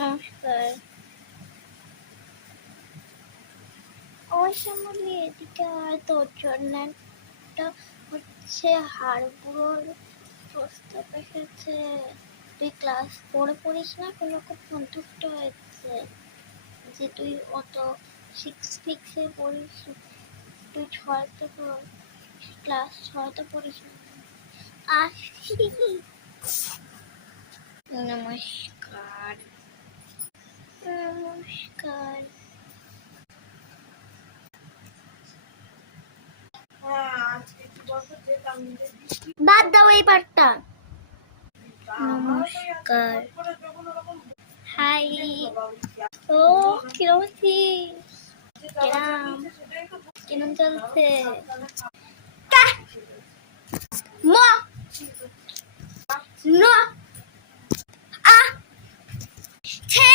নমস্কার। অবশ্য বলি এদিকে আর তোর জন্য একটা হচ্ছে হাড়গুলোর প্রস্তাব এসেছে। তুই ক্লাস 4 পড়িস না, কোনো খুব সন্তুষ্ট হয়েছে যে তুই অত 6 পড়িস। তুই 6তে ক্লাস 6তে পড়িস না। নমস্কার। নমস্কার। বাদ দাও এই পার্টটা। নমস্কার। হাই। ও কিরম আছিস? কিরম কিরম চলছে? মা ন আ ছে